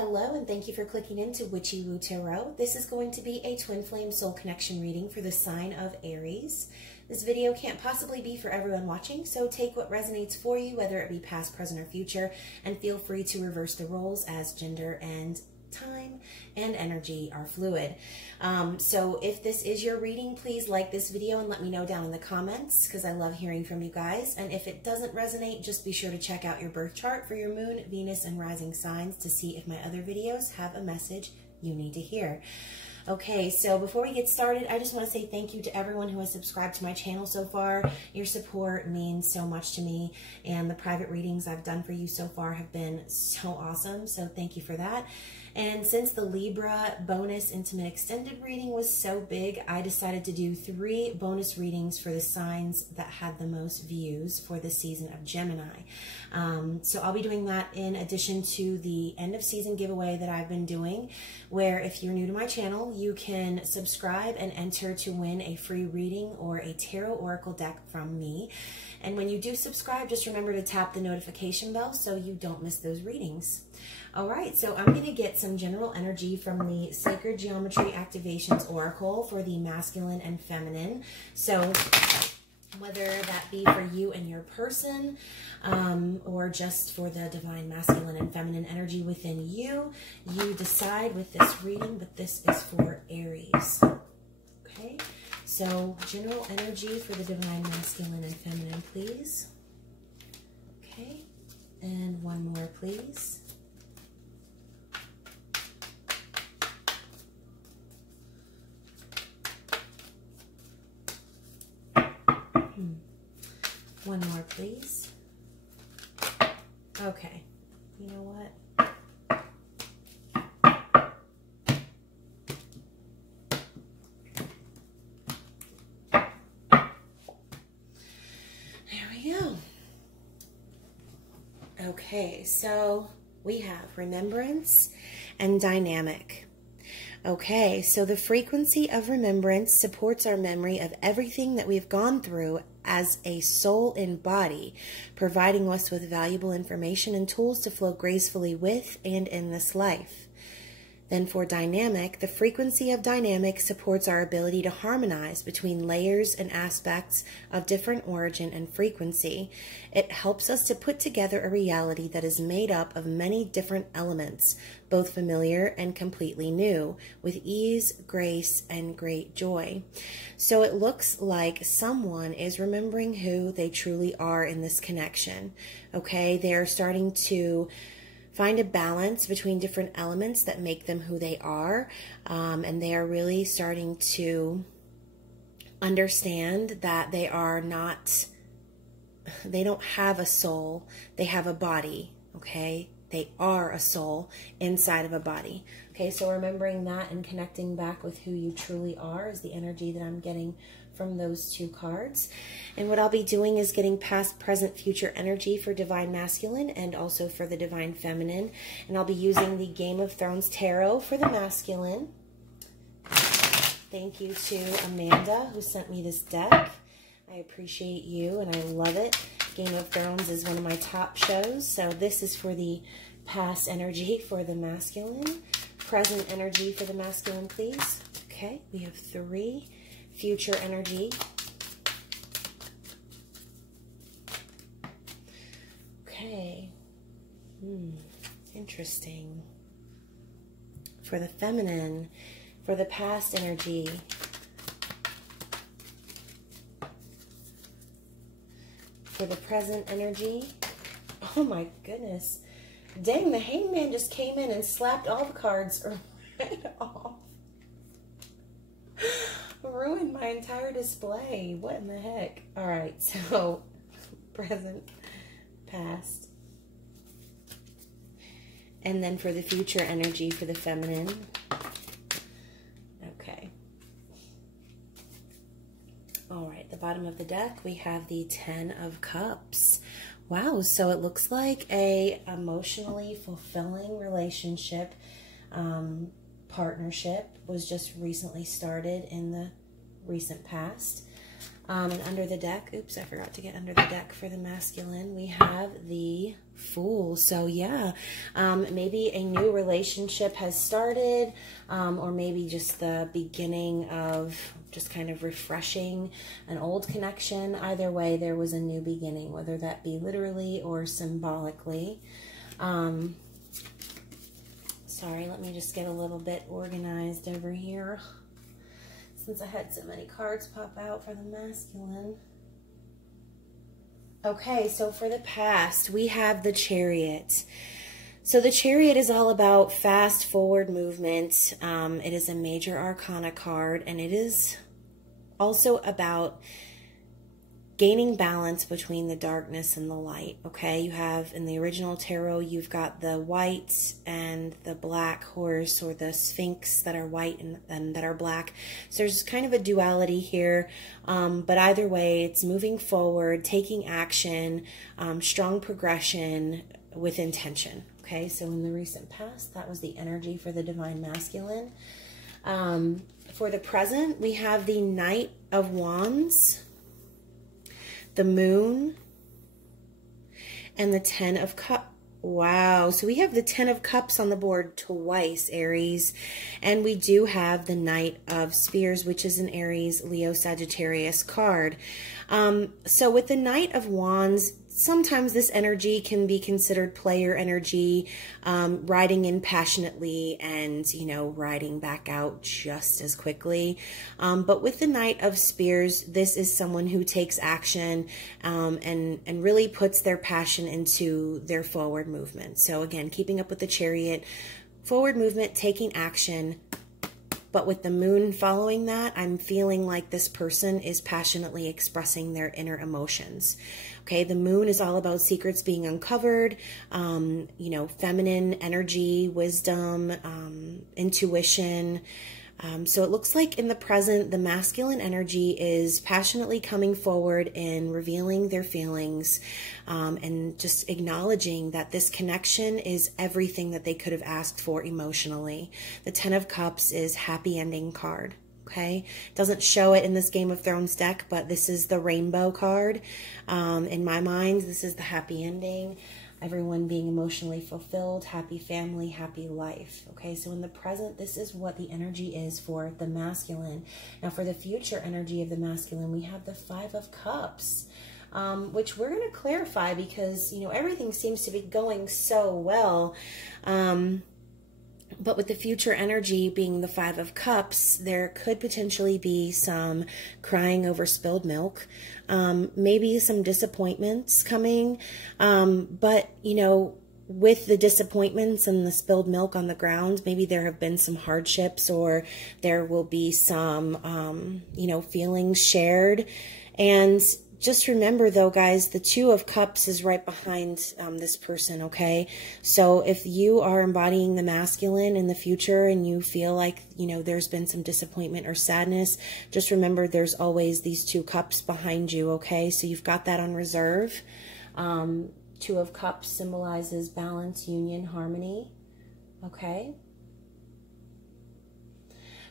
Hello, and thank you for clicking into Witchy-Woo Tarot. This is going to be a twin flame soul connection reading for the sign of Aries. This video can't possibly be for everyone watching, so take what resonates for you, whether it be past, present, or future, and feel free to reverse the roles as gender and time and energy are fluid. So if this is your reading, please like this video and let me know down in the comments, because I love hearing from you guys. And if it doesn't resonate, just be sure to check out your birth chart for your moon, Venus, and rising signs to see if my other videos have a message you need to hear. Okay, so before we get started, I just want to say thank you to everyone who has subscribed to my channel so far. Your support means so much to me, and the private readings I've done for you so far have been so awesome, so thank you for that. And since the Libra bonus intimate extended reading was so big, I decided to do 3 bonus readings for the signs that had the most views for the season of Gemini. So I'll be doing that in addition to the end of season giveaway that I've been doing, where if you're new to my channel, you can subscribe and enter to win a free reading or a tarot oracle deck from me. And when you do subscribe, just remember to tap the notification bell so you don't miss those readings. All right, so I'm going to get some general energy from the Sacred Geometry Activations Oracle for the masculine and feminine. So whether that be for you and your person, or just for the divine masculine and feminine energy within you, you decide with this reading, but this is for Aries. Okay, so general energy for the divine masculine and feminine, please. Okay, and one more, please. One more, please. Okay, you know what? There we go. Okay, so we have remembrance and dynamic. Okay, so the frequency of remembrance supports our memory of everything that we've gone through as a soul in body, providing us with valuable information and tools to flow gracefully with and in this life. Then for dynamic, the frequency of dynamic supports our ability to harmonize between layers and aspects of different origin and frequency. It helps us to put together a reality that is made up of many different elements, both familiar and completely new, with ease, grace, and great joy. So it looks like someone is remembering who they truly are in this connection. Okay, they are starting to find a balance between different elements that make them who they are, and they are really starting to understand that they don't have a soul, they have a body, okay? They are a soul inside of a body. Okay, so remembering that and connecting back with who you truly are is the energy that I'm getting from those 2 cards. And what I'll be doing is getting past, present, future energy for divine masculine and also for the divine feminine. And I'll be using the Game of Thrones tarot for the masculine. Thank you to Amanda who sent me this deck. I appreciate you and I love it. Game of Thrones is one of my top shows. So this is for the past energy for the masculine. Present energy for the masculine, please. Okay, we have 3. Future energy. Okay. Interesting. For the feminine, for the past energy. For the present energy. Oh my goodness. Dang, the hangman just came in and slapped all the cards right off. Ruined my entire display. What in the heck? All right, so present, past, and then for the future energy for the feminine. Okay. All right, at the bottom of the deck we have the 10 of Cups. Wow, so it looks like a emotionally fulfilling relationship, partnership was just recently started in the recent past. And under the deck, oops, I forgot to get under the deck for the masculine, we have the Fool. So yeah, maybe a new relationship has started, or maybe just the beginning of just kind of refreshing an old connection. Either way, there was a new beginning, whether that be literally or symbolically. Sorry, let me just get a little bit organized over here, since I had so many cards pop out for the masculine. Okay, so for the past, we have the Chariot. So the Chariot is all about fast forward movement. It is a major arcana card, and it is also about gaining balance between the darkness and the light. Okay, you have in the original tarot, you've got the white and the black horse, or the Sphinx, that are white and that are black. So there's kind of a duality here, but either way, it's moving forward, taking action, strong progression with intention. Okay, so in the recent past, that was the energy for the Divine Masculine. For the present, we have the Knight of Wands, the Moon, and the Ten of Cups. Wow, so we have the Ten of Cups on the board twice, Aries, and we do have the Knight of Spears, which is an Aries, Leo, Sagittarius card. So with the Knight of Wands, sometimes this energy can be considered player energy, riding in passionately and, you know, riding back out just as quickly. But with the Knight of Spears, this is someone who takes action and really puts their passion into their forward movement. So again, keeping up with the Chariot, forward movement, taking action. But with the Moon following that, I'm feeling like this person is passionately expressing their inner emotions. Okay, the Moon is all about secrets being uncovered, you know, feminine energy, wisdom, intuition. So it looks like in the present, the masculine energy is passionately coming forward and revealing their feelings, and just acknowledging that this connection is everything that they could have asked for emotionally. The Ten of Cups is happy ending card. Okay, doesn't show it in this Game of Thrones deck, but this is the rainbow card. In my mind, this is the happy ending. Everyone being emotionally fulfilled, happy family, happy life. Okay, so in the present, this is what the energy is for the masculine. Now for the future energy of the masculine, we have the Five of Cups, which we're going to clarify because, you know, everything seems to be going so well. But with the future energy being the Five of Cups, there could potentially be some crying over spilled milk, maybe some disappointments coming. But, you know, with the disappointments and the spilled milk on the ground, maybe there have been some hardships, or there will be some, you know, feelings shared. And just remember, though, guys, the Two of Cups is right behind this person, okay? So if you are embodying the masculine in the future and you feel like, you know, there's been some disappointment or sadness, just remember there's always these Two Cups behind you, okay? So you've got that on reserve. Two of Cups symbolizes balance, union, harmony, okay?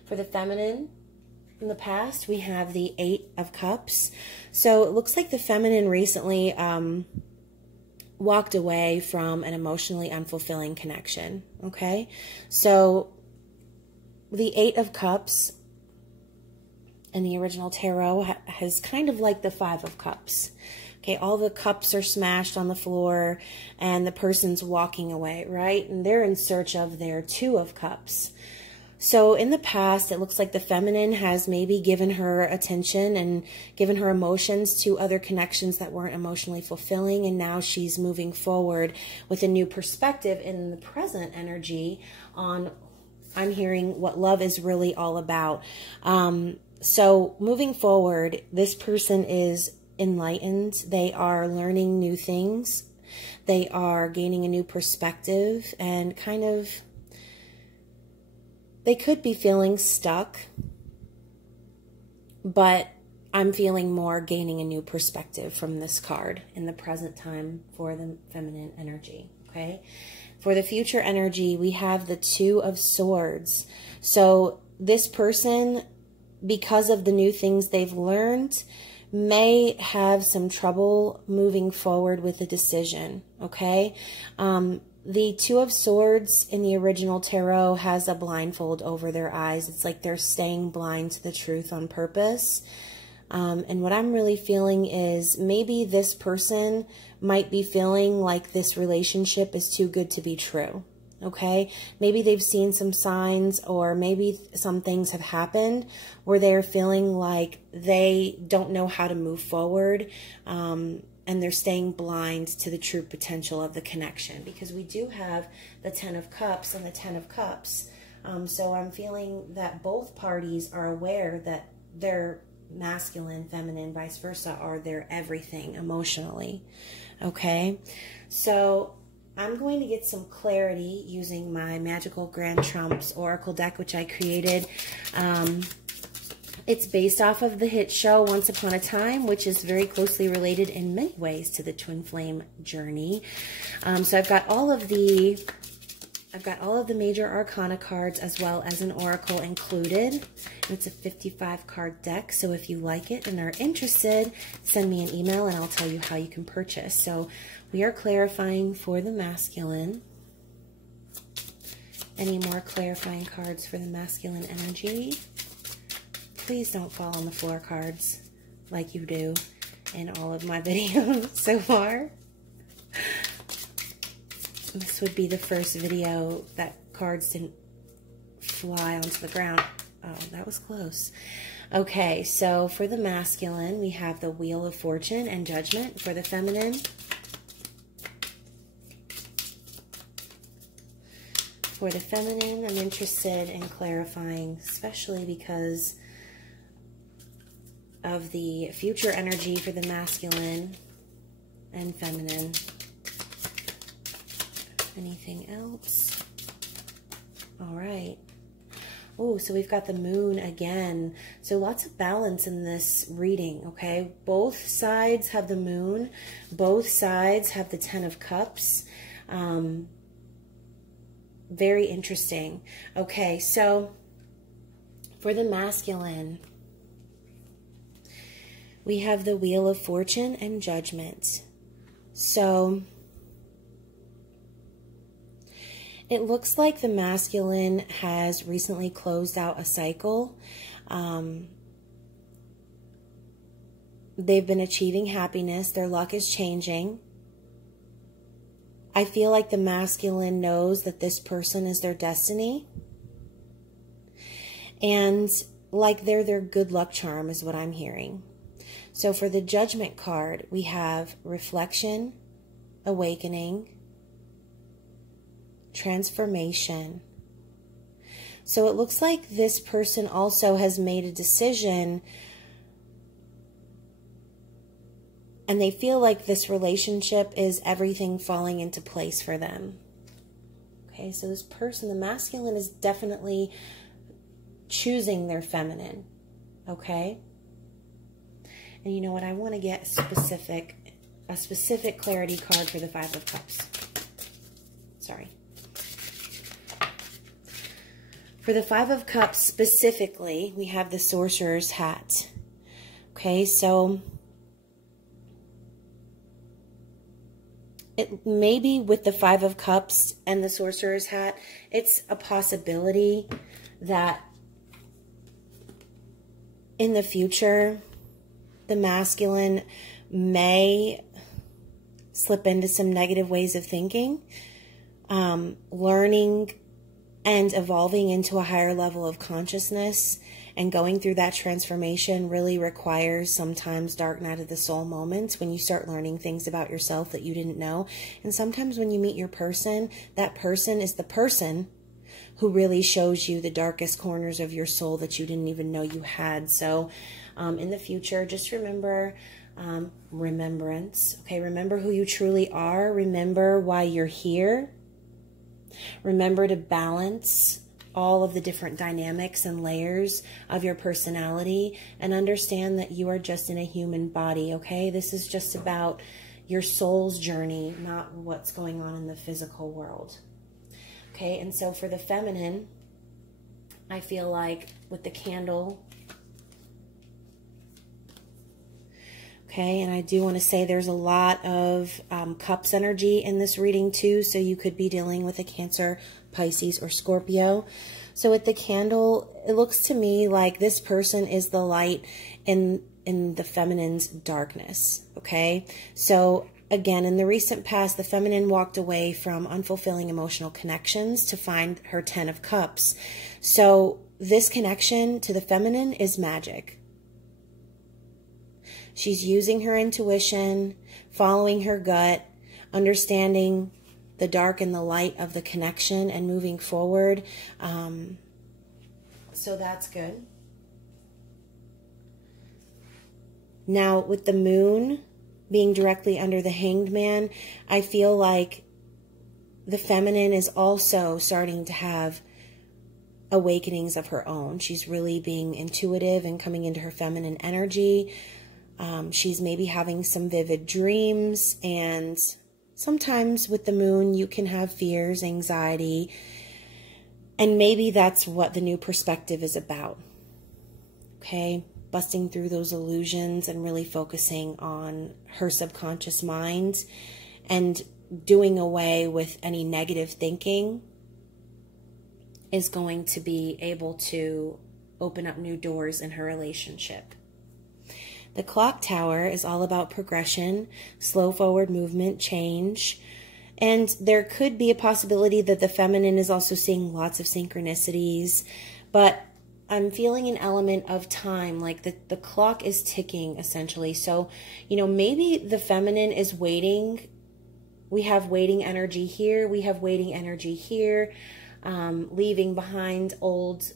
For the feminine, in the past, we have the Eight of Cups. So it looks like the feminine recently walked away from an emotionally unfulfilling connection, okay? So the Eight of Cups in the original tarot has kind of like the Five of Cups. Okay, all the cups are smashed on the floor and the person's walking away, right? And they're in search of their Two of Cups. So in the past, it looks like the feminine has maybe given her attention and given her emotions to other connections that weren't emotionally fulfilling, and now she's moving forward with a new perspective in the present energy on, I'm hearing, what love is really all about. So moving forward, this person is enlightened. They are learning new things. They are gaining a new perspective, and kind of, they could be feeling stuck, but I'm feeling more gaining a new perspective from this card in the present time for the feminine energy, okay? For the future energy, we have the Two of Swords. So this person because of the new things they've learned, may have some trouble moving forward with a decision, okay? The Two of Swords in the original tarot has a blindfold over their eyes. It's like they're staying blind to the truth on purpose. And what I'm really feeling is maybe this person might be feeling like this relationship is too good to be true. Okay, maybe they've seen some signs, or maybe some things have happened where they're feeling like they don't know how to move forward, and they're staying blind to the true potential of the connection, because we do have the Ten of Cups and the Ten of Cups. So I'm feeling that both parties are aware that their masculine, feminine, vice versa, are their everything emotionally. Okay, so I'm going to get some clarity using my Magical Grand Trumps Oracle deck, which I created. It's based off of the hit show Once Upon a Time, which is very closely related in many ways to the Twin Flame journey. So I've got all of the major arcana cards as well as an oracle included. And it's a 55 card deck, so if you like it and are interested, send me an email and I'll tell you how you can purchase. So we are clarifying for the masculine. Any more clarifying cards for the masculine energy? Please don't fall on the floor cards like you do in all of my videos so far. This would be the first video that cards didn't fly onto the ground. Oh, that was close. Okay, so for the masculine, we have the Wheel of Fortune and Judgment. For the feminine, I'm interested in clarifying, especially because of the future energy for the masculine and feminine. Anything else? All right. Oh, so we've got the moon again. So lots of balance in this reading, okay? Both sides have the moon. Both sides have the Ten of Cups. Very interesting. Okay, so for the masculine, we have the Wheel of Fortune and Judgment. So it looks like the masculine has recently closed out a cycle. They've been achieving happiness. Their luck is changing. I feel like the masculine knows that this person is their destiny. And like they're their good luck charm is what I'm hearing. So for the Judgment card, we have reflection, awakening, transformation. So it looks like this person also has made a decision, and they feel like this relationship is everything falling into place for them. Okay, so this person, the masculine, is definitely choosing their feminine. Okay? And you know what? I want to get a specific clarity card for the Five of Cups. Sorry. For the Five of Cups specifically, we have the Sorcerer's Hat. Okay, so it maybe with the Five of Cups and the Sorcerer's Hat, it's a possibility that in the future, the masculine may slip into some negative ways of thinking, learning and evolving into a higher level of consciousness, and going through that transformation really requires sometimes dark night of the soul moments when you start learning things about yourself that you didn't know. And sometimes when you meet your person, that person is the person who really shows you the darkest corners of your soul that you didn't even know you had. So in the future, just remember remembrance. Okay, remember who you truly are. Remember why you're here. Remember to balance all of the different dynamics and layers of your personality, and understand that you are just in a human body, okay? This is just about your soul's journey, not what's going on in the physical world. Okay, and so for the feminine, I feel like with the candle Okay, and I do want to say there's a lot of cups energy in this reading too, so you could be dealing with a Cancer, Pisces, or Scorpio. So with the candle, it looks to me like this person is the light in the feminine's darkness, okay? So again, in the recent past, the feminine walked away from unfulfilling emotional connections to find her 10 of Cups. So this connection to the feminine is magic. She's using her intuition, following her gut, understanding the dark and the light of the connection and moving forward. So that's good. Now, with the moon being directly under the Hanged Man, I feel like the feminine is also starting to have awakenings of her own. She's really being intuitive and coming into her feminine energy. She's maybe having some vivid dreams, and sometimes with the moon you can have fears, anxiety, and maybe that's what the new perspective is about. Okay, busting through those illusions and really focusing on her subconscious mind and doing away with any negative thinking is going to be able to open up new doors in her relationship. The clock tower is all about progression, slow forward movement, change. And there could be a possibility that the feminine is also seeing lots of synchronicities. But I'm feeling an element of time, like the clock is ticking, essentially. So, you know, maybe the feminine is waiting. We have waiting energy here. We have waiting energy here. Leaving behind old,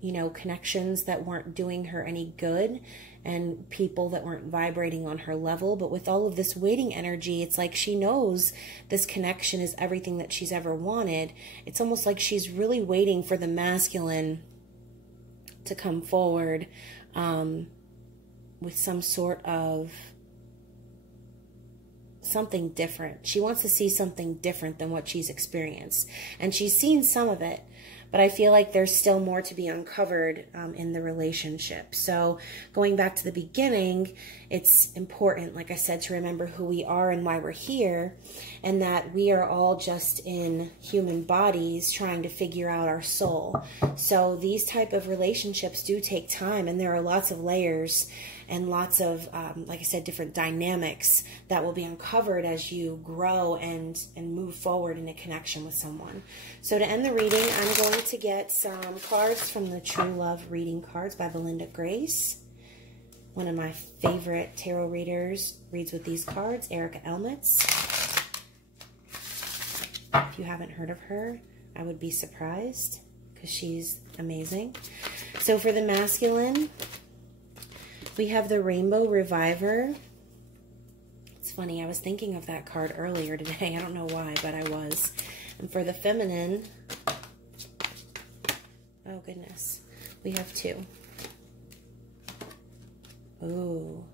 you know, connections that weren't doing her any good, and people that weren't vibrating on her level. But with all of this waiting energy, it's like she knows this connection is everything that she's ever wanted. It's almost like she's really waiting for the masculine to come forward with some sort of something different. She wants to see something different than what she's experienced. And she's seen some of it, but I feel like there's still more to be uncovered in the relationship. So going back to the beginning, it's important, like I said, to remember who we are and why we're here, and that we are all just in human bodies trying to figure out our soul. So these type of relationships do take time, and there are lots of layers and lots of, like I said, different dynamics that will be uncovered as you grow and move forward in a connection with someone. So to end the reading, I'm going to get some cards from the True Love Reading Cards by Belinda Grace. One of my favorite tarot readers reads with these cards, Erica Elmitz. If you haven't heard of her, I would be surprised because she's amazing. So for the masculine, we have the Rainbow Reviver. It's funny, I was thinking of that card earlier today. I don't know why, but I was. And for the feminine, oh goodness, we have two. Ooh,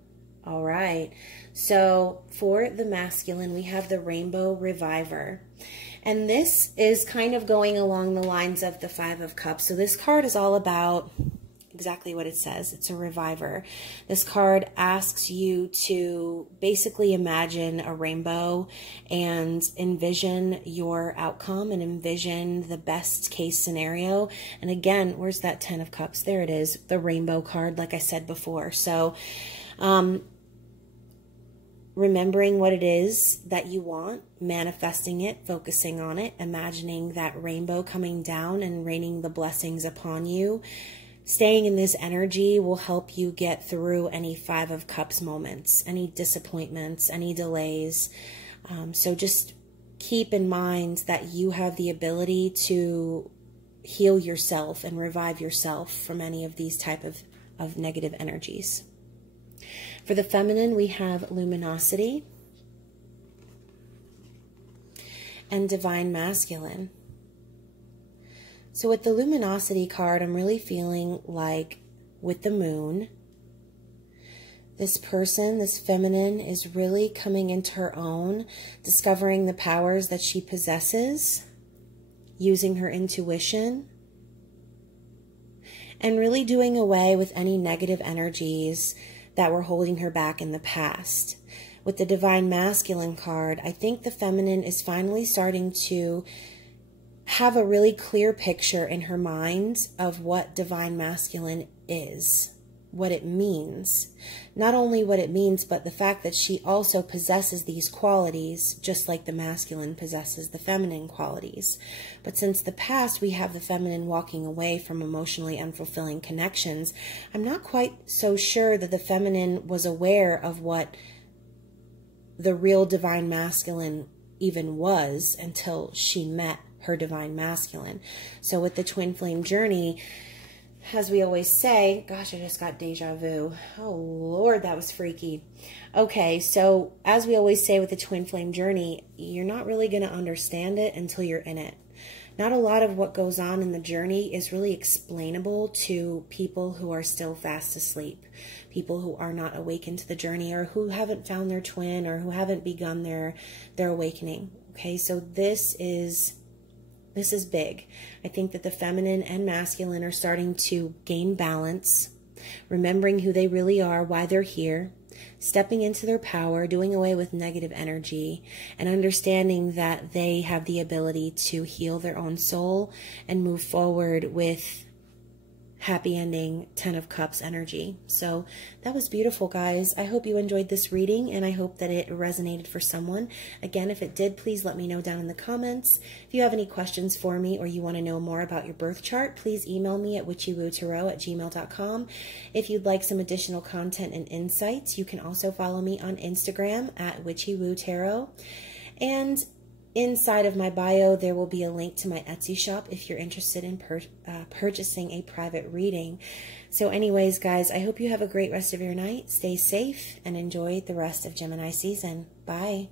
all right. So for the masculine, we have the Rainbow Reviver. And this is kind of going along the lines of the Five of Cups. So this card is all about exactly what it says. It's a reviver. This card asks you to basically imagine a rainbow and envision your outcome and envision the best case scenario. And again, where's that 10 of Cups? There it is, the rainbow card, like I said before. So remembering what it is that you want, manifesting it, focusing on it, imagining that rainbow coming down and raining the blessings upon you. Staying in this energy will help you get through any Five of Cups moments, any disappointments, any delays. So just keep in mind that you have the ability to heal yourself and revive yourself from any of these type of negative energies. For the feminine, we have Luminosity and Divine Masculine. So with the Luminosity card, I'm really feeling like with the moon, this person, this feminine, is really coming into her own, discovering the powers that she possesses, using her intuition, and really doing away with any negative energies that were holding her back in the past. With the Divine Masculine card, I think the feminine is finally starting to have a really clear picture in her mind of what Divine Masculine is, what it means. Not only what it means, but the fact that she also possesses these qualities, just like the masculine possesses the feminine qualities. But since the past, we have the feminine walking away from emotionally unfulfilling connections, I'm not quite so sure that the feminine was aware of what the real Divine Masculine even was until she met her Divine Masculine. So with the twin flame journey, as we always say, gosh, I just got deja vu. Oh, Lord, that was freaky. Okay, so as we always say with the twin flame journey, you're not really going to understand it until you're in it. Not a lot of what goes on in the journey is really explainable to people who are still fast asleep, people who are not awakened to the journey, or who haven't found their twin, or who haven't begun their awakening. Okay, so this is big. I think that the feminine and masculine are starting to gain balance, remembering who they really are, why they're here, stepping into their power, doing away with negative energy, and understanding that they have the ability to heal their own soul and move forward with happy ending 10 of Cups energy. So that was beautiful, guys. I hope you enjoyed this reading, and I hope that it resonated for someone. Again, if it did, please let me know down in the comments. If you have any questions for me, or you want to know more about your birth chart, please email me at witchywootarot@gmail.com. If you'd like some additional content and insights, you can also follow me on Instagram at Witchy-Woo And inside of my bio, there will be a link to my Etsy shop if you're interested in purchasing a private reading. So anyways, guys, I hope you have a great rest of your night. Stay safe and enjoy the rest of Gemini season. Bye.